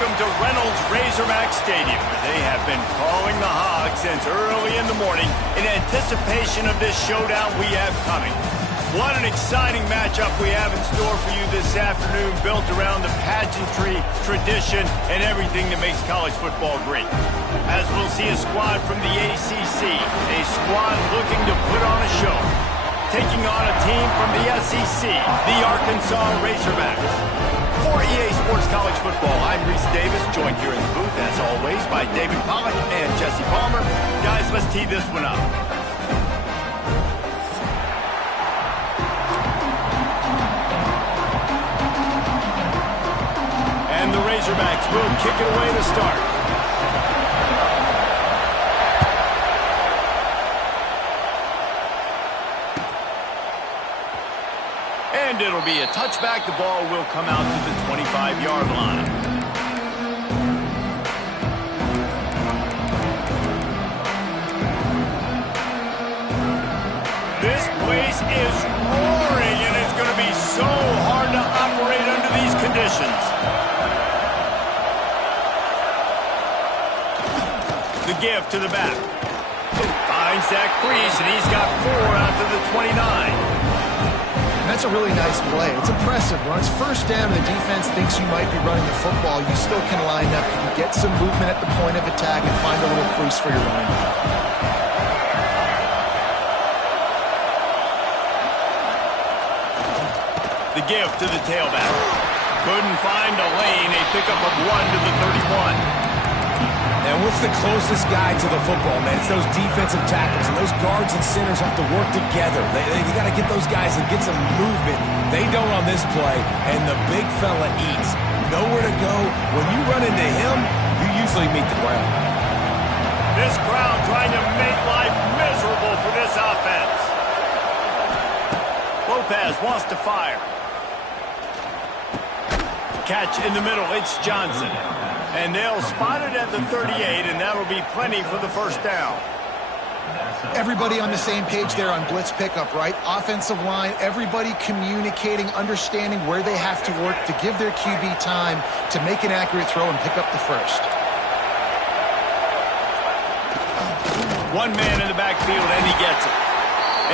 welcome to Reynolds Razorback Stadium, where they have been calling the Hogs since early in the morning in anticipation of this showdown we have coming. What an exciting matchup we have in store for you this afternoon, built around the pageantry, tradition, and everything that makes college football great. As we'll see a squad from the ACC, a squad looking to put on a show, taking on a team from the SEC, the Arkansas Razorbacks. For EA Sports College Football, I'm Reese Davis, joined here in the booth, as always, by David Pollack and Jesse Palmer. Guys, let's tee this one up. And the Razorbacks will kick it away to start. And it'll be a touchback. The ball will come out to the 25-yard line. This place is roaring, and it's going to be so hard to operate under these conditions. The give to the back. Finds that crease, and he's got 4 out to the 29. That's a really nice play. It's impressive. When it's first down and the defense thinks you might be running the football, you still can line up. You can get some movement at the point of attack and find a little crease for your running back. The give to the tailback. Couldn't find a lane. A pickup of 1 to the 31. And what's the closest guy to the football, man? It's those defensive tackles, and those guards and centers have to work together. They got to get those guys and get some movement. They don't on this play, and the big fella eats. Nowhere to go. When you run into him, you usually meet the ground. This crowd trying to make life miserable for this offense. Lopez wants to fire. Catch in the middle. It's Johnson. And they'll spot it at the 38, and that'll be plenty for the first down. Everybody on the same page there on blitz pickup, right? Offensive line, everybody communicating, understanding where they have to work to give their QB time to make an accurate throw and pick up the first. One man in the backfield, and he gets it.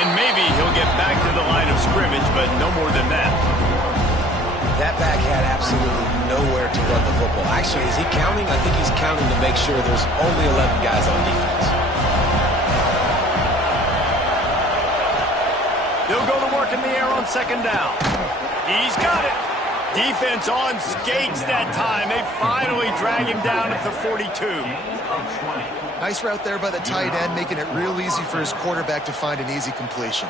And maybe he'll get back to the line of scrimmage, but no more than that. That back had absolutely nowhere to run the football. Actually, is he counting? I think he's counting to make sure there's only 11 guys on defense. They'll go to work in the air on second down. He's got it. Defense on skates that time. They finally drag him down at the 42. Nice route there by the tight end, making it real easy for his quarterback to find an easy completion.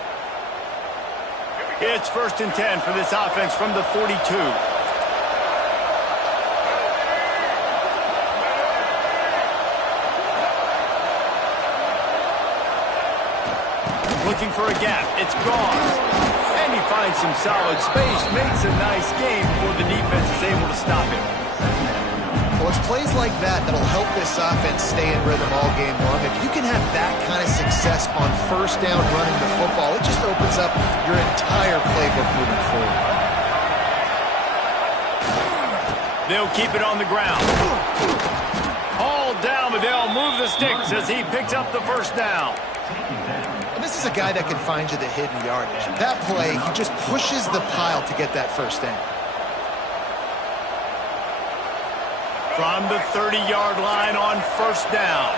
It's 1st and 10 for this offense from the 42. Looking for a gap. It's gone. And he finds some solid space. Makes a nice game before the defense is able to stop him. Well, it's plays like that that'll help this offense stay in rhythm all game long. If you can have that kind of success on first down running the football, it just opens up your entire playbook moving forward. They'll keep it on the ground. All down, but they'll move the sticks as he picks up the first down. And this is a guy that can find you the hidden yardage. That play, he just pushes the pile to get that first down. From the 30-yard line on first down.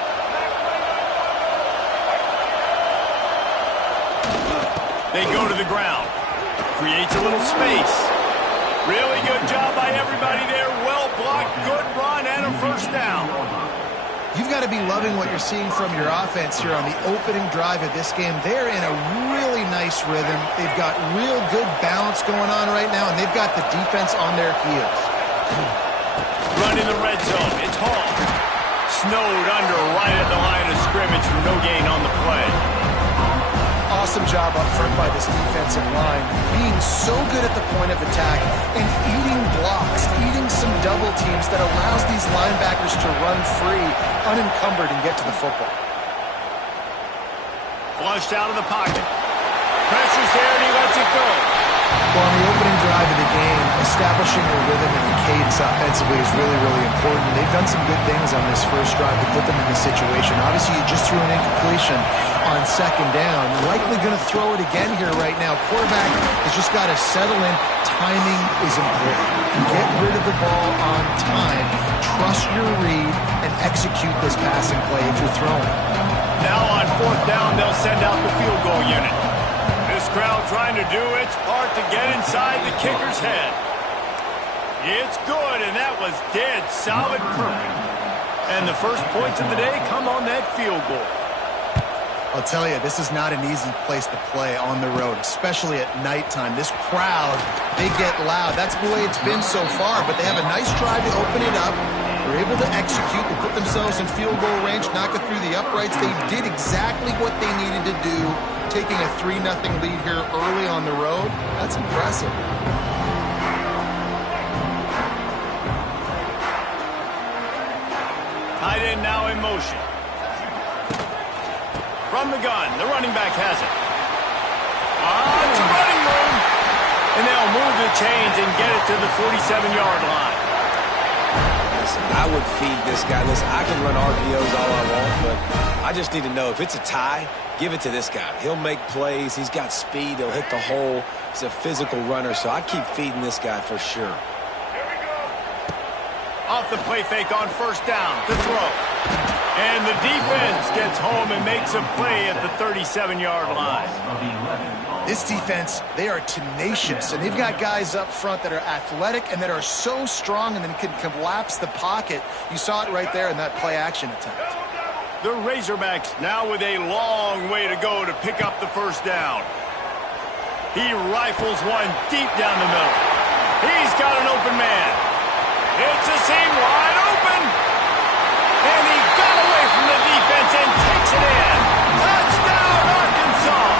They go to the ground. Creates a little space. Really good job by everybody there. Well blocked, good run, and a first down. You've got to be loving what you're seeing from your offense here on the opening drive of this game. They're in a really nice rhythm. They've got real good balance going on right now, and they've got the defense on their heels. Run in the red zone. It's Hall. Snowed under right at the line of scrimmage for no gain on the play. Awesome job up front by this defensive line, being so good at the point of attack and eating blocks, eating some double teams that allows these linebackers to run free, unencumbered, and get to the football. Flushed out of the pocket. Pressure's there, and he lets it go. Well, on the opening drive of the game, establishing a rhythm and a cadence offensively is really, really important. They've done some good things on this first drive to put them in this situation. Obviously, you just threw an incompletion on second down. Likely going to throw it again here right now. Quarterback has just got to settle in. Timing is important. Get rid of the ball on time. Trust your read and execute this passing play if you're throwing. Now on fourth down, they'll send out the field goal unit. This crowd trying to do its part to get inside the kicker's head. It's good, and that was dead solid perfect. And the first points of the day come on that field goal. I'll tell you, this is not an easy place to play on the road, especially at nighttime. This crowd, they get loud. That's the way it's been so far, but they have a nice drive to open it up. They're able to execute and put themselves in field goal range, knock it through the uprights. They did exactly what they needed to do, taking a 3-0 lead here early on the road. That's impressive. Tight end now in motion. From the gun, the running back has it. On to running room. And they'll move the chains and get it to the 47-yard line. Listen, I would feed this guy. Listen, I can run RPOs all I want, but I just need to know if it's a tie, give it to this guy. He'll make plays. He's got speed. He'll hit the hole. He's a physical runner, so I keep feeding this guy for sure. Off the play fake on first down, the throw. And the defense gets home and makes a play at the 37-yard line. This defense, they are tenacious, and they've got guys up front that are athletic and that are so strong and then can collapse the pocket. You saw it right there in that play-action attempt. The Razorbacks now with a long way to go to pick up the first down. He rifles one deep down the middle. He's got an open man. It's a seam wide open. And he got away from the defense and takes it in. Touchdown, Arkansas!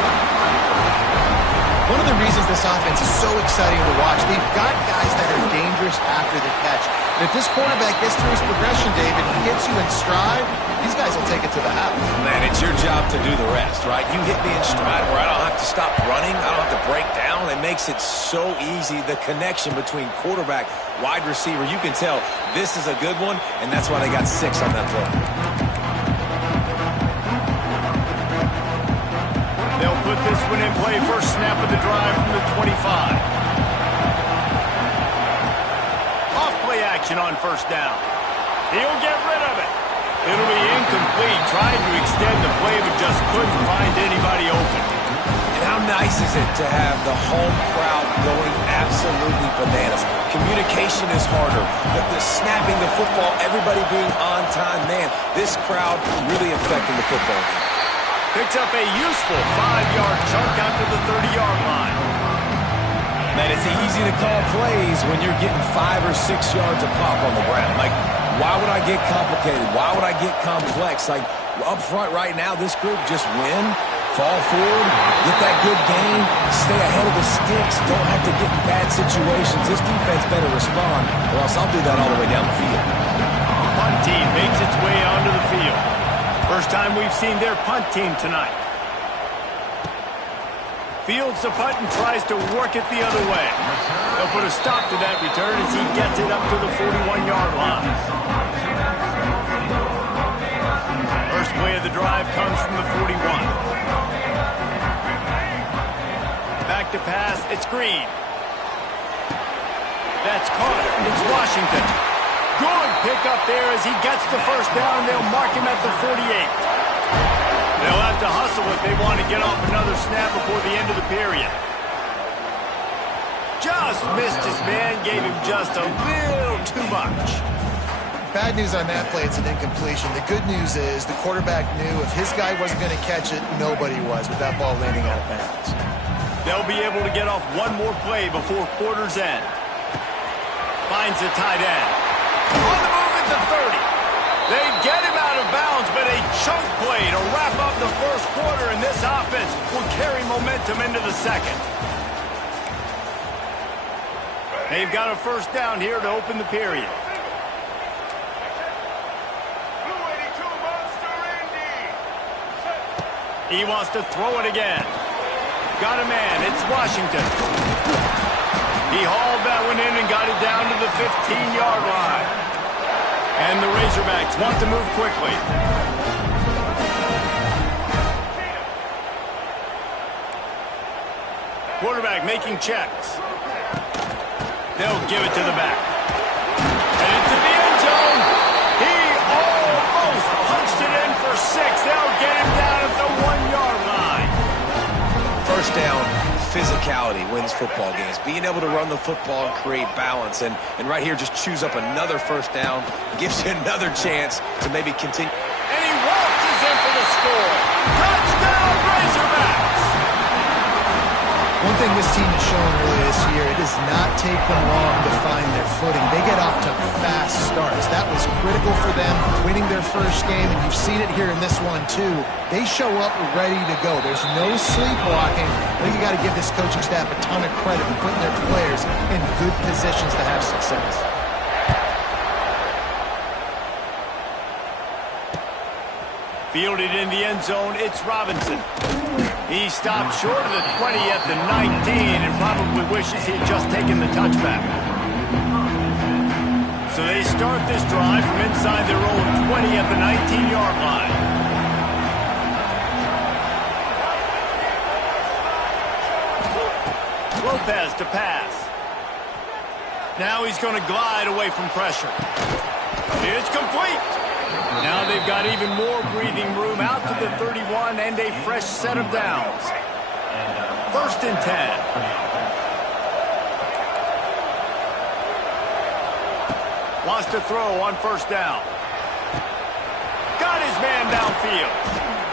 One of the reasons this offense is so exciting to watch, they've got guys that are dangerous after the catch. And if this quarterback gets through his progression, David, he gets you in stride, these guys will take it to the house. Man, it's your job to do the rest, right? You hit me in stride where I don't have to stop running. I don't have to break down. It makes it so easy. The connection between quarterback, wide receiver, you can tell this is a good one, and that's why they got 6 on that play. They'll put this one in play. First snap of the drive from the 25. Off play action on first down. He'll get rid of it. It'll be incomplete. Trying to extend the play, but just couldn't find anybody open. And how nice is it to have the home crowd going absolutely bananas? Communication is harder. The snapping the football, everybody being on time. Man, this crowd really affecting the football game. Picks up a useful 5-yard chunk out to the 30-yard line. Man, it's easy to call plays when you're getting 5 or 6 yards of pop on the ground. Like, why would I get complicated? Why would I get complex? Like, up front right now, this group just win, fall forward, get that good gain, stay ahead of the sticks, don't have to get in bad situations. This defense better respond, or else I'll do that all the way down the field. Punt team makes its way onto the field. First time we've seen their punt team tonight. Fields the punt and tries to work it the other way. They'll put a stop to that return as he gets it up to the 41-yard line. First play of the drive comes from the 41. Back to pass, it's Green. That's caught. It's Washington. Good pick up there as he gets the first down. They'll mark him at the 48. They'll have to hustle if they want to get off another snap before the end of the period. Just missed his man, gave him just a little too much. Bad news on that play, it's an incompletion. The good news is the quarterback knew if his guy wasn't going to catch it, nobody was with that ball landing out of bounds. They'll be able to get off one more play before quarter's end. Finds the tight end. On the move at the 30. They get him out of bounds, but a chunk play to wrap up the first quarter, and this offense will carry momentum into the second. They've got a first down here to open the period. He wants to throw it again. Got a man. It's Washington. He hauled that one in and got it down to the 15-yard line. And the Razorbacks want to move quickly. Quarterback making checks. They'll give it to the back. And into the end zone. He almost punched it in for 6. They'll get him down at the 1-yard line. First down, physicality wins football games. Being able to run the football and create balance. And right here, just choose up another first down. Gives you another chance to maybe continue. And he waltzes in for the score. Touchdown, Razorbacks! One thing this team has shown earlier this year, it does not take them long to find their footing. They get off to fast starts. That was critical for them, winning their first game, and you've seen it here in this one too. They show up ready to go. There's no sleepwalking. I think you got to give this coaching staff a ton of credit for putting their players in good positions to have success. Fielded in the end zone, it's Robinson. He stopped short of the 20 at the 19 and probably wishes he had just taken the touchback. So they start this drive from inside their own 20 at the 19-yard line. Lopez to pass. Now he's going to glide away from pressure. It's complete. Now they've got even more breathing room out to the 31 and a fresh set of downs. 1st and 10. Wants to throw on 1st down. Got his man downfield.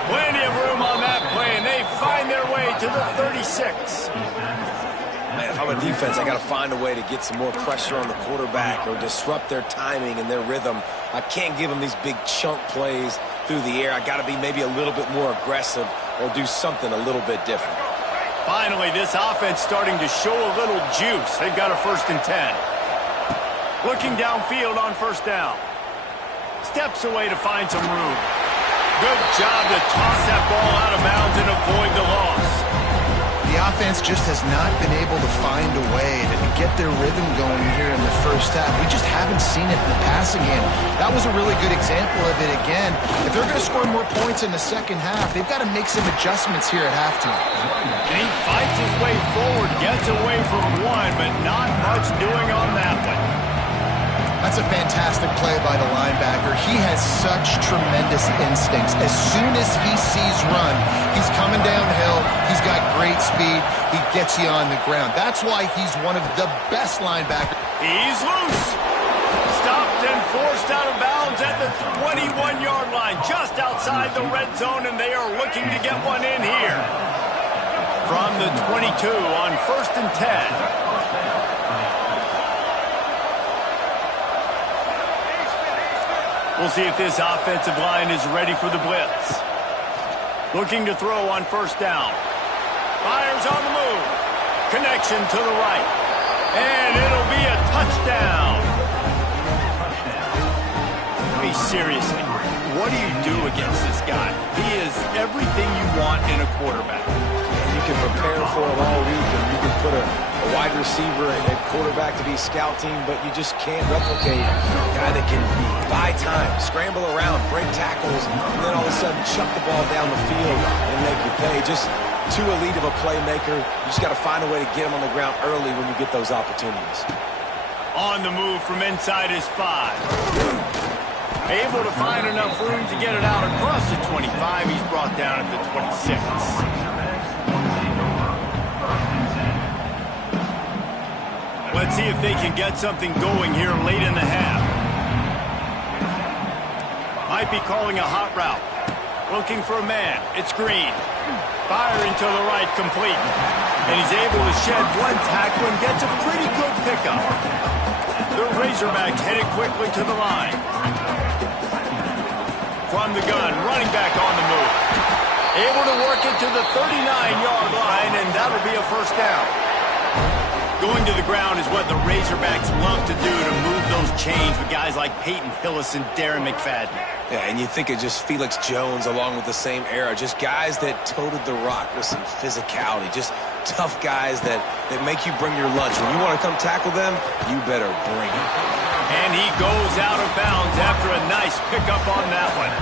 Plenty of room on that play, and they find their way to the 36. Man, if I'm a defense, I got to find a way to get some more pressure on the quarterback or disrupt their timing and their rhythm. I can't give them these big chunk plays through the air. I got to be maybe a little bit more aggressive or do something a little bit different. Finally, this offense starting to show a little juice. They've got a 1st and 10. Looking downfield on 1st down. Steps away to find some room. Good job to toss that ball out of bounds and avoid the loss. The offense just has not been able to find a way to get their rhythm going here in the first half. We just haven't seen it in the passing game. That was a really good example of it again. If they're going to score more points in the second half, they've got to make some adjustments here at halftime. And he fights his way forward, gets away from one, but not much doing on that one. That's a fantastic play by the linebacker. He has such tremendous instincts. As soon as he sees run, he's coming downhill. He's got great speed. He gets you on the ground. That's why he's one of the best linebackers. He's loose. Stopped and forced out of bounds at the 21-yard line, just outside the red zone, and they are looking to get one in here. From the 22 on 1st and 10. We'll see if this offensive line is ready for the blitz. Looking to throw on 1st down. Fires on the move. Connection to the right. And it'll be a touchdown. I mean, seriously, what do you do against this guy? He is everything you want in a quarterback. And you can prepare for him all week, and you can put a wide receiver at quarterback to be scout team, but you just can't replicate a guy that can buy time, scramble around, break tackles, and then all of a sudden chuck the ball down the field and make you pay. Just too elite of a playmaker. You just got to find a way to get him on the ground early when you get those opportunities. On the move from inside his 5. Able to find enough room to get it out across the 25. He's brought down at the 26. Let's see if they can get something going here late in the half. Might be calling a hot route. Looking for a man. It's Green. Firing to the right, complete. And he's able to shed one tackle and gets a pretty good pickup. The Razorbacks headed quickly to the line. From the gun, running back on the move. Able to work it to the 39-yard line, and that'll be a 1st down. Going to the ground is what the Razorbacks love to do to move those chains with guys like Peyton Hillis and Darren McFadden. Yeah, and you think of just Felix Jones along with the same era, just guys that toted the rock with some physicality, just tough guys that make you bring your lunch. When you want to come tackle them, you better bring it. And he goes out of bounds after a nice pickup on that one.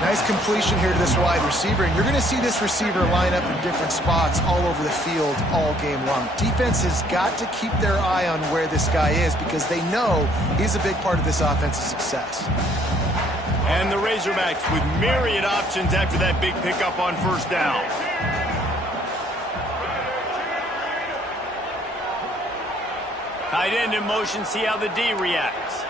Nice completion here to this wide receiver, and you're going to see this receiver line up in different spots all over the field all game long. Defense has got to keep their eye on where this guy is because they know he's a big part of this offense's success. And the Razorbacks with myriad options after that big pickup on first down. Tight end in motion, see how the D reacts.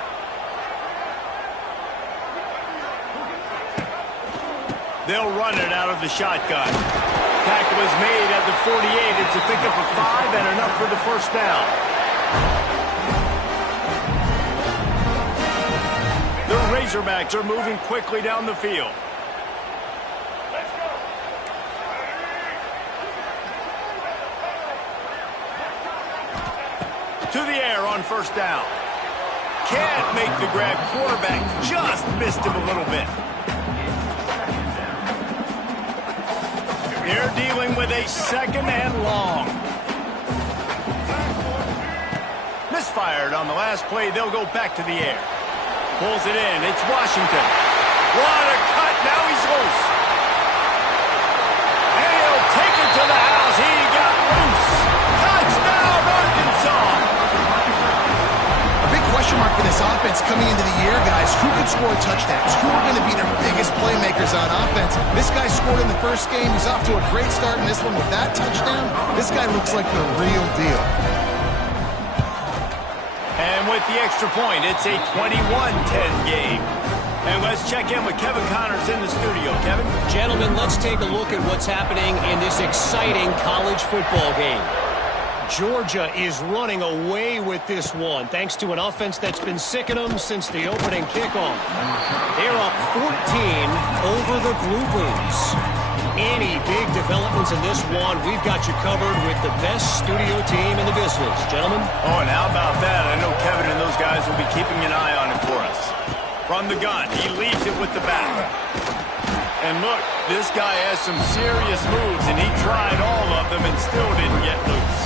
They'll run it out of the shotgun. Tackle is made at the 48. It's a pickup of 5 and enough for the first down. The Razorbacks are moving quickly down the field. To the air on first down. Can't make the grab. Quarterback just missed him a little bit. They're dealing with a second and long. Misfired on the last play. They'll go back to the air. Pulls it in. It's Washington. What a cut. Now he's loose. And he'll take it to the house. He got loose. Touchdown, Arkansas. A big question mark for this offense coming into the year, guys. Who could score touchdowns? Who are going to be their biggest playmakers on offense? This guy scored in the first game. He's off to a great start in this one with that touchdown. This guy looks like the real deal. And with the extra point, it's a 21-10 game. And let's check in with Kevin Connors in the studio. Kevin? Gentlemen, let's take a look at what's happening in this exciting college football game. Georgia is running away with this one, thanks to an offense that's been sicking them since the opening kickoff. They're up 14 over the Blue Bulls. Any big developments in this one, we've got you covered with the best studio team in the business. Gentlemen? Oh, and how about that? I know Kevin and those guys will be keeping an eye on it for us. From the gun, he leaves it with the back. And look, this guy has some serious moves, and he tried all of them and still didn't get loose.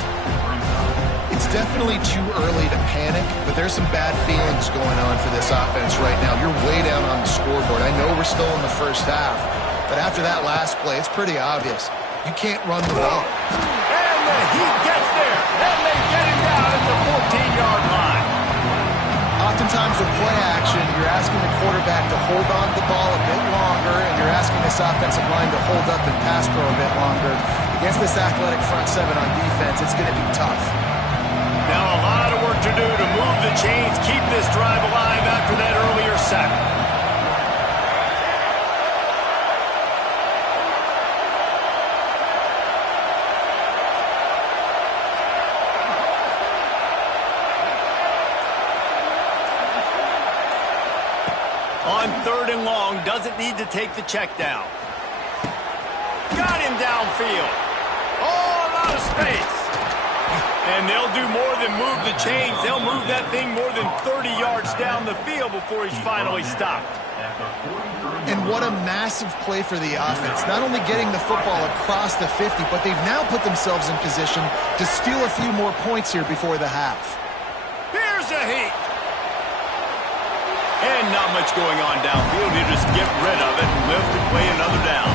It's definitely too early to panic, but there's some bad feelings going on for this offense right now. You're way down on the scoreboard. I know we're still in the first half, but after that last play, it's pretty obvious. You can't run the ball. And the Heat gets there, and they get him down at the 14-yard line. Oftentimes with play action, you're asking the quarterback to hold on to the ball a bit longer, and you're asking this offensive line to hold up and pass pro a bit longer. Against this athletic front seven on defense, it's going to be tough. Now a lot of work to do to move the chains, keep this drive alive after that earlier sack. On third and long, doesn't need to take the check down. Got him downfield. Oh, a lot of space. And they'll do more than move the chains. They'll move that thing more than 30 yards down the field before he's finally stopped. And what a massive play for the offense. Not only getting the football across the 50, but they've now put themselves in position to steal a few more points here before the half. Here's a Heat. And not much going on downfield. You just get rid of it and live to play another down.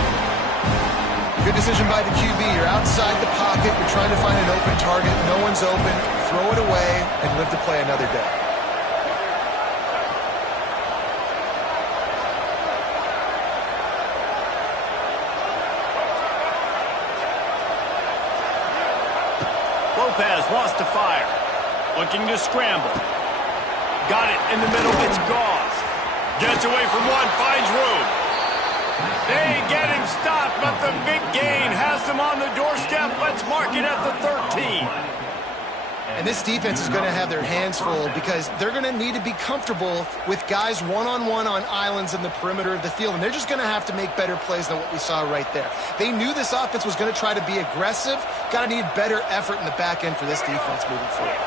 Good decision by the QB. You're outside the pocket. You're trying to find an open target. No one's open. Throw it away and live to play another day. Lopez wants to fire. Looking to scramble. Got it in the middle. It's Gauze. Gets away from one. Finds room. They get him stopped, but the big gain has them on the doorstep. Let's mark it at the 13. And this defense is going to have their hands full because they're going to need to be comfortable with guys one-on-one on islands in the perimeter of the field. And they're just going to have to make better plays than what we saw right there. They knew this offense was going to try to be aggressive. Got to need better effort in the back end for this defense moving forward.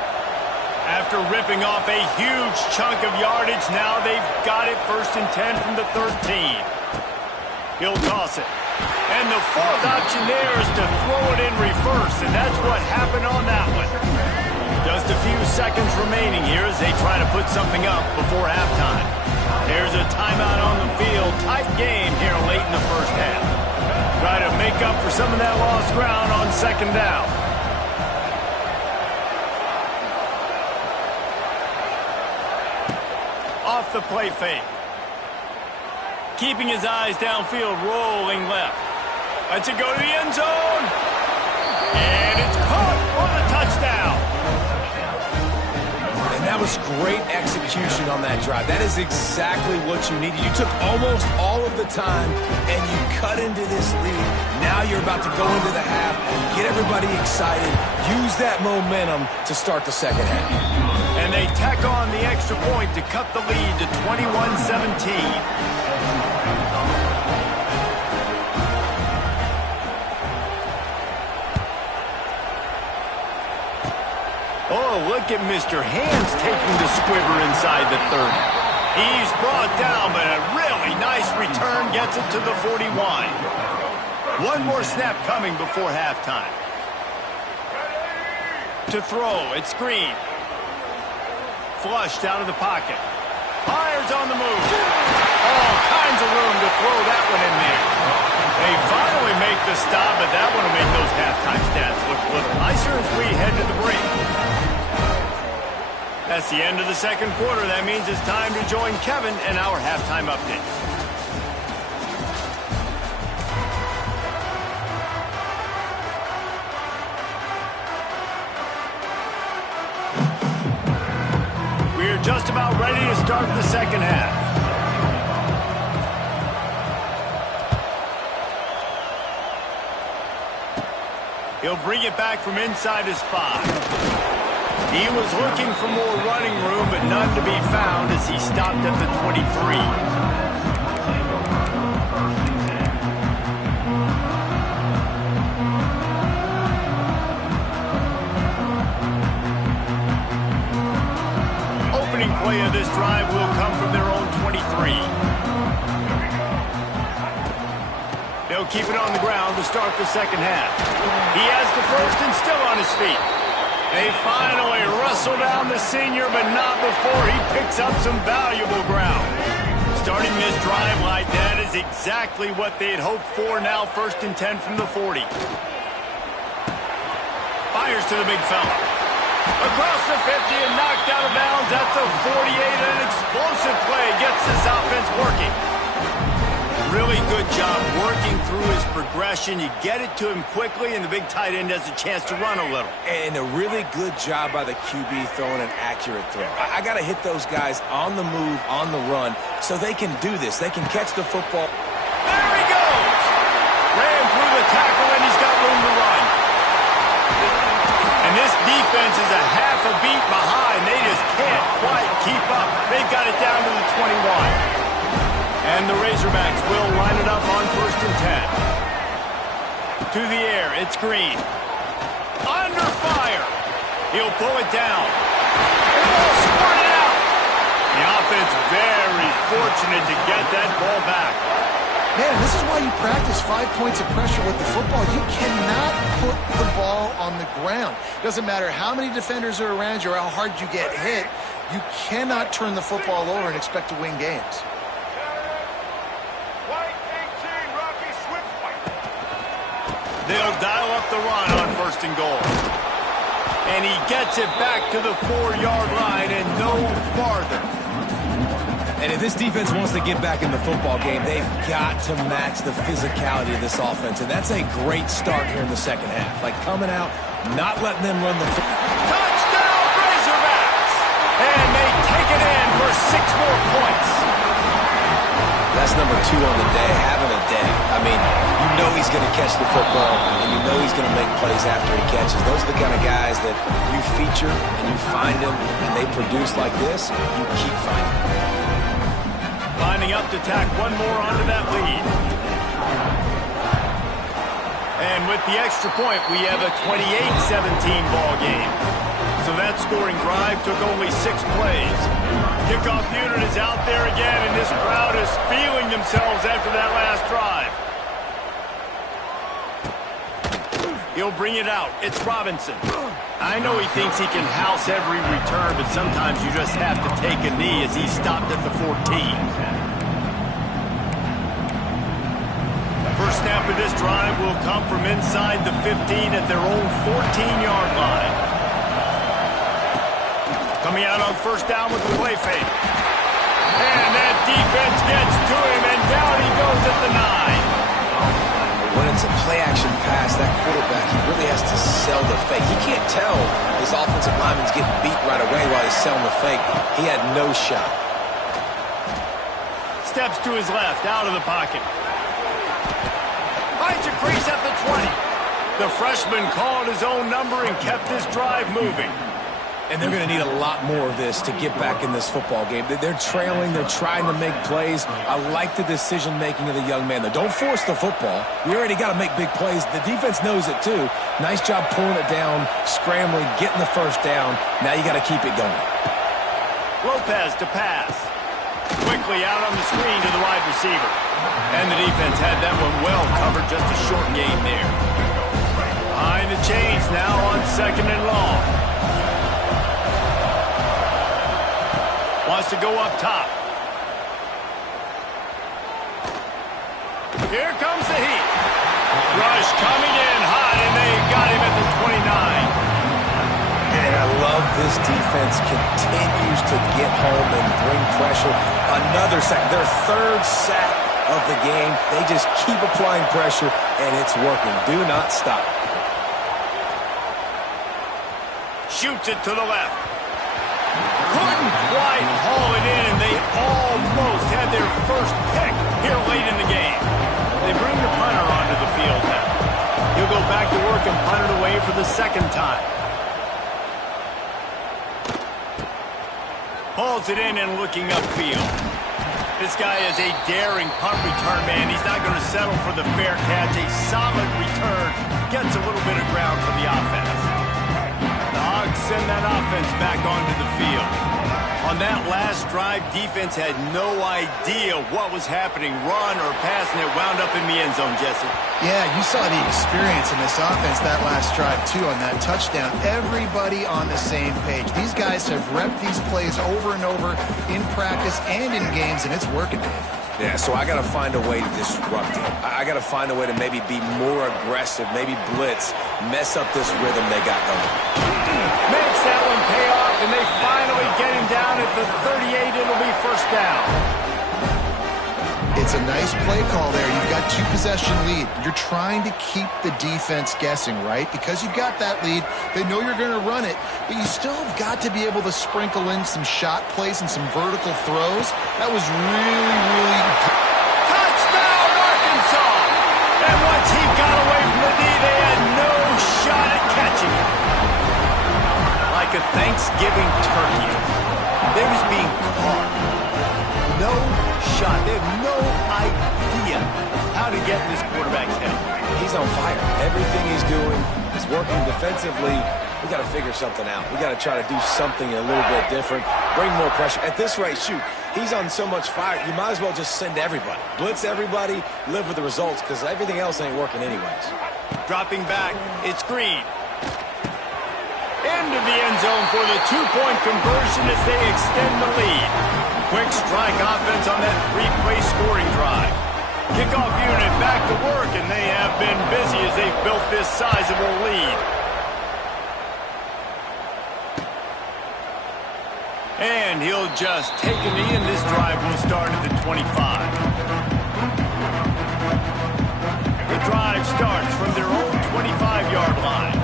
After ripping off a huge chunk of yardage, now they've got it 1st and 10 from the 13. He'll toss it. And the fourth option there is to throw it in reverse, and that's what happened on that one. Just a few seconds remaining here as they try to put something up before halftime. There's a timeout on the field. Tight game here late in the first half. Try to make up for some of that lost ground on second down. Off the play fake. Keeping his eyes downfield, rolling left. Lets it go to the end zone. And it's caught for the touchdown. And that was great execution on that drive. That is exactly what you needed. You took almost all of the time, and you cut into this lead. Now you're about to go into the half, get everybody excited, use that momentum to start the second half. And they tack on the extra point to cut the lead to 21-17. Oh, look at Mr. Hands taking the squiver inside the 30. He's brought down, but a really nice return gets it to the 41. One more snap coming before halftime. To throw, it's Green. Flushed out of the pocket. Fires on the move. All kinds of room to throw that one in there. They finally make the stop, but that one will make those halftime stats look a little nicer as we head to the break. That's the end of the second quarter. That means it's time to join Kevin and our halftime update. We're just about ready to start the second half. He'll bring it back from inside his 5. He was looking for more running room, but none to be found as he stopped at the 23. Opening play of this drive will come from their own 23. They'll keep it on the ground to start the second half. He has the first and still on his feet. They finally wrestle down the senior, but not before he picks up some valuable ground. Starting this drive like that is exactly what they had hoped for. Now 1st and 10 from the 40. Fires to the big fella. Across the 50 and knocked out of bounds at the 48. An explosive play gets this offense working. Really good job working through his progression. You get it to him quickly, and the big tight end has a chance to run a little. And a really good job by the QB throwing an accurate throw. I got to hit those guys on the move, on the run, so they can do this. They can catch the football. There he goes! Ran through the tackle, and he's got room to run. And this defense is a half a beat behind. They just can't quite keep up. They've got it down to the 21. And the Razorbacks will line it up on 1st and 10. To the air, it's Green. Under fire. He'll pull it down. And he'll squirt it out. The offense very fortunate to get that ball back. Man, this is why you practice 5 points of pressure with the football. You cannot put the ball on the ground. Doesn't matter how many defenders are around you or how hard you get hit. You cannot turn the football over and expect to win games. They'll dial up the run on 1st and goal. And he gets it back to the 4-yard line and no farther. And if this defense wants to get back in the football game, they've got to match the physicality of this offense. And that's a great start here in the second half. Like coming out, not letting them run the football. Touchdown, Razorbacks! And they take it in for 6 more points. That's number 2 on the day, having a day. I mean, you know he's going to catch the football, and you know he's going to make plays after he catches. Those are the kind of guys that you feature, and you find them, and they produce like this, you keep finding them. Lining up to tack one more onto that lead. And with the extra point, we have a 28-17 ball game. So that scoring drive took only 6 plays. Kickoff unit is out there again, and this crowd is feeling themselves after that last drive. He'll bring it out. It's Robinson. I know he thinks he can house every return, but sometimes you just have to take a knee as he stopped at the 14. First snap of this drive will come from inside the 15 at their own 14-yard line. Coming out on first down with the play fake. And that defense gets to him, and down he goes at the 9. When it's a play-action pass, that quarterback, he really has to sell the fake. He can't tell his offensive lineman's getting beat right away while he's selling the fake. He had no shot. Steps to his left, out of the pocket. Finds a crease at the 20. The freshman called his own number and kept this drive moving. And they're going to need a lot more of this to get back in this football game. They're trailing. They're trying to make plays. I like the decision-making of the young man, though. Don't force the football. We already got to make big plays. The defense knows it, too. Nice job pulling it down, scrambling, getting the first down. Now you got to keep it going. Lopez to pass. Quickly out on the screen to the wide receiver. And the defense had that one well covered. Just a short gain there. Behind the chains now on 2nd and long. Wants to go up top. Here comes the heat. Rush coming in hot, and they got him at the 29. And I love this defense continues to get home and bring pressure. Another sack, their 3rd sack of the game. They just keep applying pressure, and it's working. Do not stop. Shoots it to the left. Couldn't quite haul it in, and they almost had their first pick here late in the game. They bring the punter onto the field now. He'll go back to work and punt it away for the 2nd time. Pulls it in and looking upfield. This guy is a daring punt return man. He's not going to settle for the fair catch. A solid return. Gets a little bit of ground for the offense. The Hogs send that offense back onto the field. On that last drive, defense had no idea what was happening. Run or pass, and it wound up in the end zone, Jesse. Yeah, you saw the experience in this offense that last drive, too, on that touchdown. Everybody on the same page. These guys have repped these plays over and over in practice and in games, and it's working, Dave. Yeah, so I got to find a way to disrupt him. I got to find a way to maybe be more aggressive, maybe blitz, mess up this rhythm they got going. Makes that one pay off, and they finally get him down at the 38. It'll be first down. It's a nice play call there. You've got 2-possession lead. You're trying to keep the defense guessing, right? Because you've got that lead, they know you're going to run it, but you still have got to be able to sprinkle in some shot plays and some vertical throws. That was really, really good. Touchdown, Arkansas! And once he got away from the D, they had no shot at catching him. Like a Thanksgiving turkey, they was being caught. No shot. They have no idea how to get in this quarterback's head. He's on fire. Everything he's doing is working defensively. We got to figure something out. We got to try to do something a little bit different, bring more pressure. At this rate, shoot, he's on so much fire, you might as well just send everybody. Blitz everybody, live with the results, because everything else ain't working anyways. Dropping back, it's Green. Into the end zone for the 2-point conversion as they extend the lead. Quick strike offense on that 3-play scoring drive. Kickoff unit back to work, and they have been busy as they've built this sizable lead. And he'll just take a knee, and this drive will start at the 25. The drive starts from their own 25-yard line.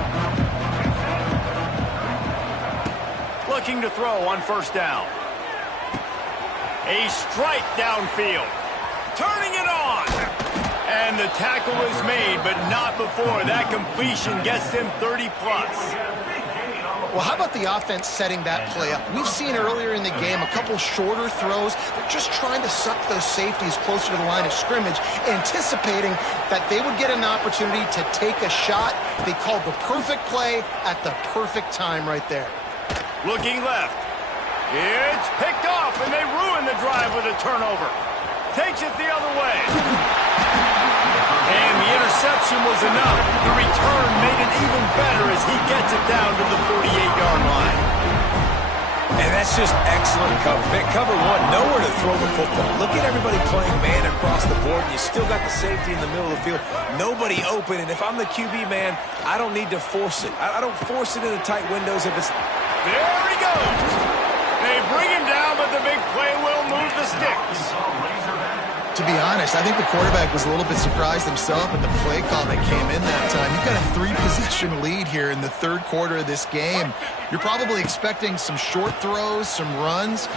Looking to throw on first down. A strike downfield. Turning it on. And the tackle is made, but not before. That completion gets them 30-plus. Well, how about the offense setting that play up? We've seen earlier in the game a couple shorter throws. They're just trying to suck those safeties closer to the line of scrimmage, anticipating that they would get an opportunity to take a shot. They called the perfect play at the perfect time right there. Looking left. It's picked off, and they ruin the drive with a turnover. Takes it the other way. And the interception was enough. The return made it even better as he gets it down to the 48-yard line. And that's just excellent cover. Cover one, nowhere to throw the football. Look at everybody playing man across the board, and you still got the safety in the middle of the field. Nobody open, and if I'm the QB man, I don't need to force it. I don't force it into tight windows if it's... There he goes. They bring him down, but the big play will move the sticks. To be honest, I think the quarterback was a little bit surprised himself at the play call that came in that time. You've got a 3-possession lead here in the third quarter of this game. You're probably expecting some short throws, some runs.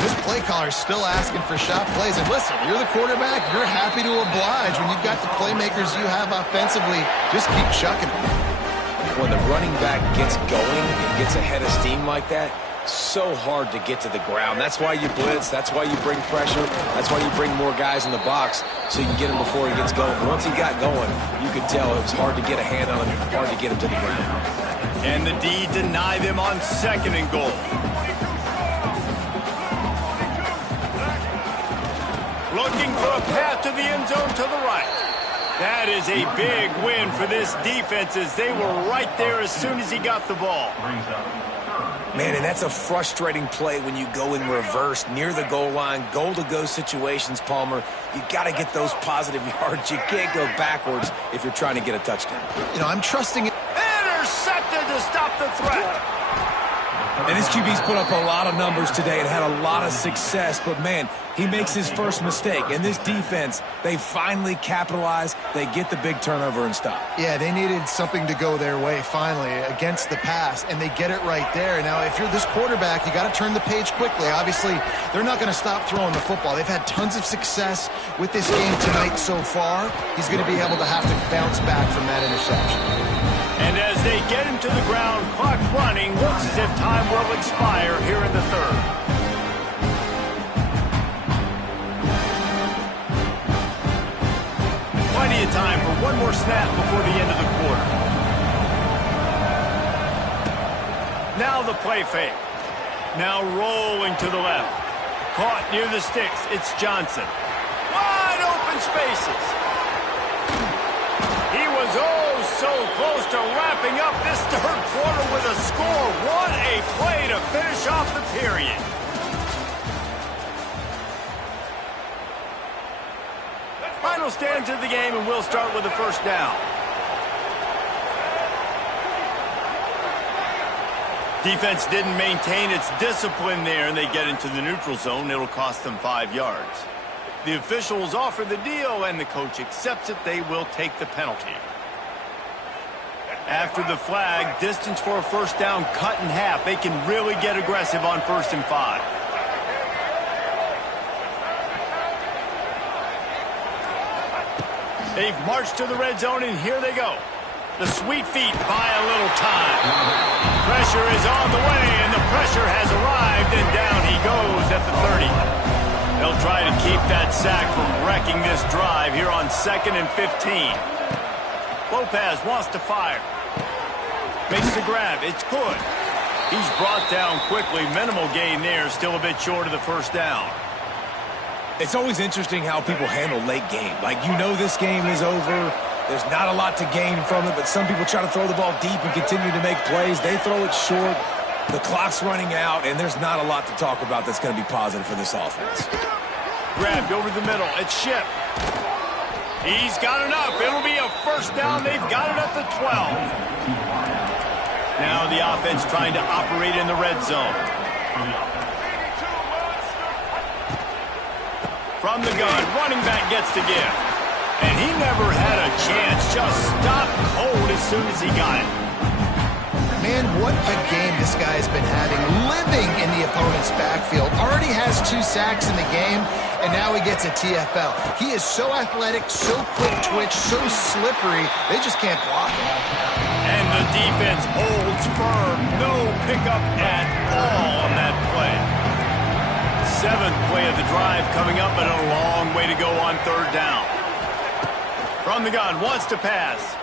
This play caller is still asking for shot plays. And listen, you're the quarterback. You're happy to oblige. When you've got the playmakers you have offensively, just keep chucking them. When the running back gets going and gets ahead of steam like that, so hard to get to the ground. That's why you blitz. That's why you bring pressure. That's why you bring more guys in the box so you can get him before he gets going. Once he got going, you could tell it was hard to get a hand on him, hard to get him to the ground. And the D deny them on 2nd and goal. Looking for a path to the end zone to the right. That is a big win for this defense as they were right there as soon as he got the ball. Man, and that's a frustrating play when you go in reverse near the goal line, goal-to-go situations, Palmer. You got to get those positive yards. You can't go backwards if you're trying to get a touchdown. You know, I'm trusting it. Intercepted to stop the threat. And his QB's put up a lot of numbers today and had a lot of success, but man, he makes his first mistake. And this defense, they finally capitalize. They get the big turnover and stop. Yeah, they needed something to go their way finally against the pass, and they get it right there. Now, if you're this quarterback, you got to turn the page quickly. Obviously, they're not going to stop throwing the football. They've had tons of success with this game tonight so far. He's going to be able to have to bounce back from that interception. And as they get him to the ground, clock running, looks as if time will expire here in the third. Plenty of time for one more snap before the end of the quarter. Now the play fake. Now rolling to the left. Caught near the sticks. It's Johnson. Wide open spaces. He was so close to wrapping up this third quarter with a score. What a play to finish off the period. Final stands of the game, and we'll start with the first down. Defense didn't maintain its discipline there, and they get into the neutral zone. It'll cost them 5 yards. The officials offer the deal, and the coach accepts it. They will take the penalty. After the flag, distance for a first down cut in half. They can really get aggressive on 1st and 5. They've marched to the red zone, and here they go. The sweet feet buy a little time. Pressure is on the way, and the pressure has arrived, and down he goes at the 30. They'll try to keep that sack from wrecking this drive here on 2nd and 15. Lopez wants to fire. Makes the grab. It's good. He's brought down quickly. Minimal gain there. Still a bit short of the first down. It's always interesting how people handle late game. Like, you know this game is over. There's not a lot to gain from it, but some people try to throw the ball deep and continue to make plays. They throw it short. The clock's running out, and there's not a lot to talk about that's going to be positive for this offense. Grabbed over the middle. It's Ship. He's got enough. It'll be a first down. They've got it at the 12. Now the offense trying to operate in the red zone. From the gun, running back gets to give. And he never had a chance. Just stopped cold as soon as he got it. Man, what a game this guy has been having, living in the opponent's backfield. Already has 2 sacks in the game, and now he gets a TFL. He is so athletic, so quick twitch, so slippery, they just can't block him. And the defense holds firm. No pickup at all on that play. 7th play of the drive coming up, but a long way to go on 3rd down. From the gun, wants to pass.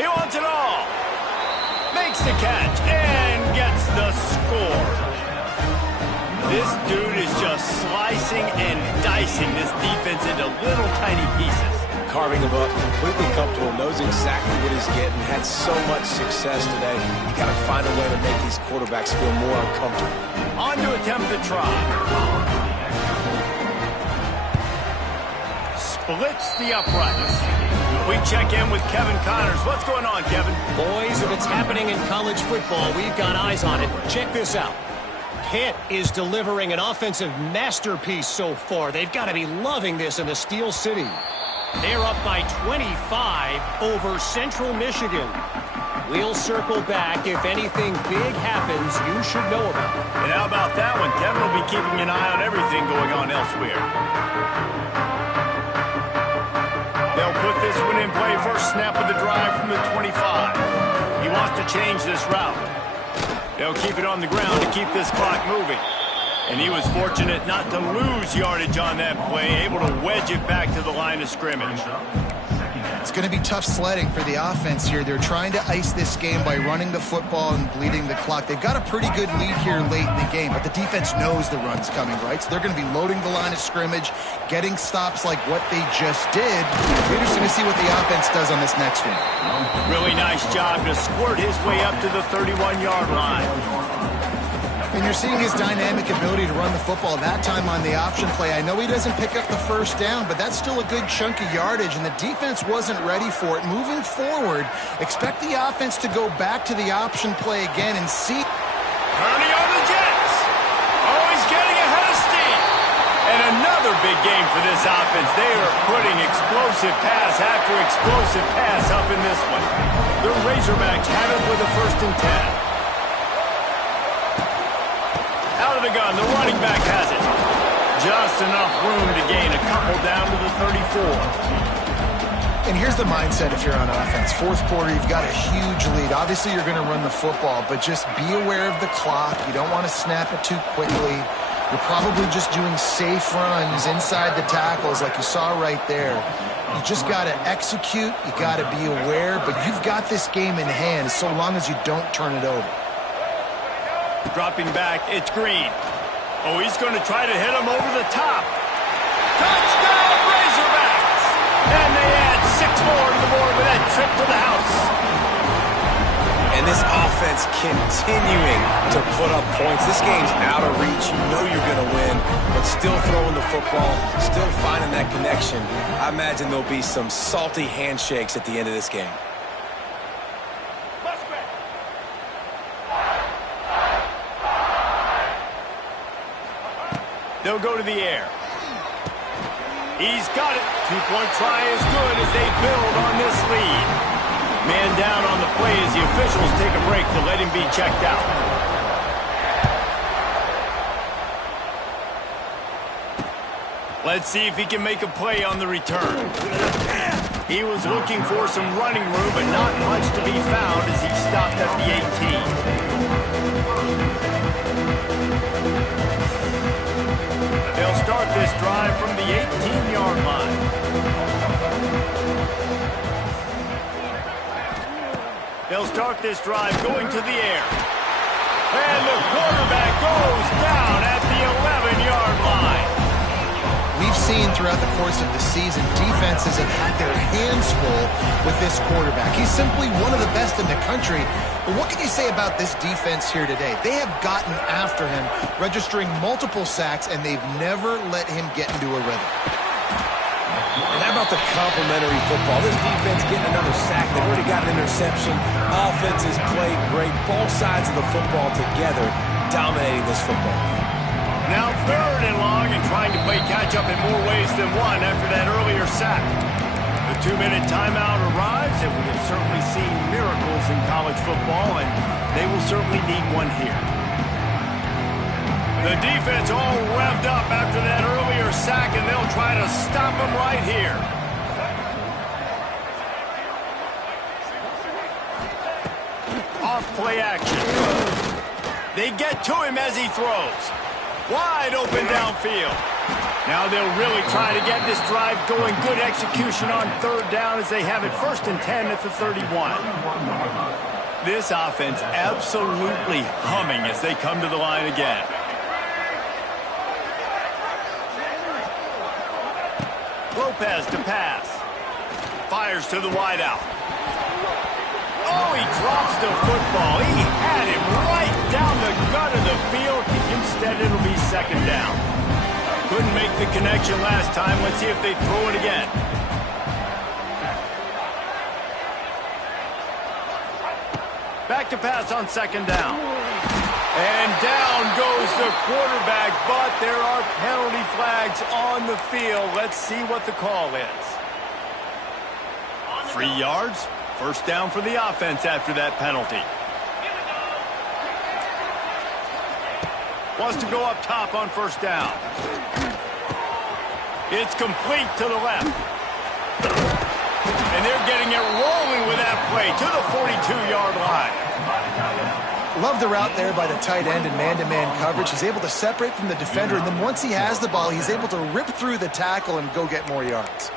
He wants it all. Makes the catch and gets the score. This dude is just slicing and dicing this defense into little tiny pieces. carving them up, completely comfortable, knows exactly what he's getting, had so much success today. You got to find a way to make these quarterbacks feel more uncomfortable. On to attempt the try. Splits the uprights. We check in with Kevin Connors. What's going on, Kevin? Boys, if it's happening in college football, we've got eyes on it. Check this out. Pitt is delivering an offensive masterpiece so far. They've got to be loving this in the Steel City. They're up by 25 over Central Michigan. We'll circle back. If anything big happens, you should know about it. And how about that one? Kevin will be keeping an eye on everything going on elsewhere. They'll put this one in play. First snap of the drive from the 25. He wants to change this route. They'll keep it on the ground to keep this clock moving. And he was fortunate not to lose yardage on that play, able to wedge it back to the line of scrimmage. It's going to be tough sledding for the offense here. They're trying to ice this game by running the football and bleeding the clock. They've got a pretty good lead here late in the game, but the defense knows the run's coming, right? So they're going to be loading the line of scrimmage, getting stops like what they just did. Interesting to see what the offense does on this next one. Really nice job to squirt his way up to the 31-yard line. And you're seeing his dynamic ability to run the football that time on the option play. I know he doesn't pick up the first down, but that's still a good chunk of yardage, and the defense wasn't ready for it. Moving forward, expect the offense to go back to the option play again and see. Purdy on the Jets. Oh, he's getting ahead of steam. And another big game for this offense. They are putting explosive pass after explosive pass up in this one. The Razorbacks have it with a 1st and 10. Out of the gun, the running back has it. Just enough room to gain a couple down to the 34. And here's the mindset if you're on offense. Fourth quarter, you've got a huge lead. Obviously, you're going to run the football, but just be aware of the clock. You don't want to snap it too quickly. You're probably just doing safe runs inside the tackles like you saw right there. You just got to execute. You got to be aware, but you've got this game in hand so long as you don't turn it over. Dropping back, it's Green. Oh, he's going to try to hit him over the top. Touchdown, Razorbacks! And they add 6 more to the board with that trip to the house. And this offense continuing to put up points. This game's out of reach. You know you're going to win, but still throwing the football, still finding that connection. I imagine there'll be some salty handshakes at the end of this game. They'll go to the air. He's got it. 2-point try as good as they build on this lead. Man down on the play as the officials take a break to let him be checked out. Let's see if he can make a play on the return. He was looking for some running room, but not much to be found as he stopped at the 18. They'll start this drive from the 18-yard line. They'll start this drive going to the air. And the quarterback goes down at the 11-yard line. We've seen throughout the course of the season, defenses have had their hands full with this quarterback. He's simply one of the best in the country. But what can you say about this defense here today? They have gotten after him, registering multiple sacks, and they've never let him get into a rhythm. And how about the complementary football? This defense getting another sack. They've already got an interception. Offense has played great. Both sides of the football together dominating this football. Now 3rd and long and trying to play catch-up in more ways than one after that earlier sack. The 2-minute timeout arrives, and we have certainly seen miracles in college football, and they will certainly need one here. The defense all revved up after that earlier sack, and they'll try to stop him right here. Off play action. They get to him as he throws. Wide open downfield. Now they'll really try to get this drive going. Good execution on 3rd down as they have it 1st and 10 at the 31. This offense absolutely humming as they come to the line again. Lopez to pass. fires to the wideout. Oh, he drops the football. He had him right down the gut of the field. Instead, it'll be second down. Couldn't make the connection last time. Let's see if they throw it again. Back to pass on second down. And down goes the quarterback, but there are penalty flags on the field. Let's see what the call is. 3 yards. First down for the offense after that penalty. Wants to go up top on first down. It's complete to the left. And they're getting it rolling with that play to the 42-yard line. Love the route there by the tight end in man-to-man coverage. He's able to separate from the defender, and then once he has the ball, he's able to rip through the tackle and go get more yards.